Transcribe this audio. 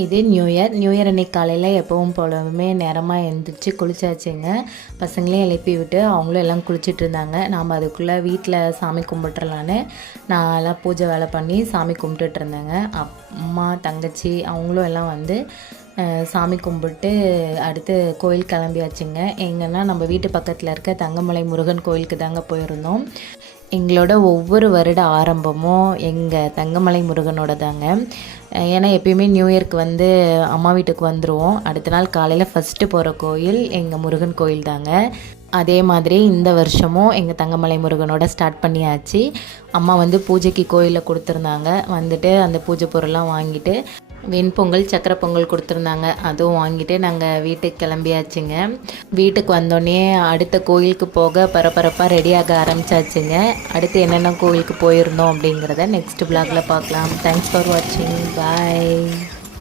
இது new year அன்றைக்கி காலையில் எப்பவும் போலவுமே நேரமாக எழுந்திரிச்சு குளிச்சாச்சுங்க. பசங்களையும் எழுப்பி விட்டு அவங்களும் எல்லாம் குளிச்சுட்டு இருந்தாங்க. நாம் அதுக்குள்ளே வீட்டில் சாமி கும்பிட்றலான்னு நான் எல்லாம் பூஜை வேலை பண்ணி சாமி கும்பிட்டுட்டு இருந்தேங்க. அம்மா தங்கச்சி அவங்களும் எல்லாம் வந்து சாமி கும்பிட்டு அடுத்து கோயில் கிளம்பியாச்சுங்க. எங்கன்னா நம்ம வீட்டு பக்கத்தில் இருக்க தங்கமலை முருகன் கோயிலுக்கு தாங்க போயிருந்தோம். எங்களோட ஒவ்வொரு வருட ஆரம்பமும் எங்கள் தங்கமலை முருகனோட தாங்க. ஏன்னா எப்பயுமே நியூ இயர்க்கு வந்து அம்மா வீட்டுக்கு வந்துடுவோம். அடுத்த நாள் காலையில் ஃபஸ்ட்டு போகிற கோயில் எங்கள் முருகன் கோயில் தாங்க. அதே மாதிரி இந்த வருஷமும் எங்கள் தங்கமலை முருகனோட ஸ்டார்ட் பண்ணியாச்சு. அம்மா வந்து பூஜைக்கு கோயிலில் கொடுத்துருந்தாங்க. வந்துட்டு அந்த பூஜை பொருள்லாம் வாங்கிட்டு வெண்பொங்கல் சக்கரை பொங்கல் கொடுத்துருந்தாங்க. அதுவும் வாங்கிட்டு நாங்கள் வீட்டுக்கு கிளம்பியாச்சுங்க. வீட்டுக்கு வந்தோடனே அடுத்த கோயிலுக்கு போக பரபரப்பாக ரெடியாக ஆரம்பிச்சாச்சுங்க. அடுத்து என்னென்ன கோயிலுக்கு போயிருந்தோம் அப்படிங்கிறத நெக்ஸ்ட் vlogல பார்க்கலாம். தேங்க்ஸ் ஃபார் வாட்சிங். பாய்.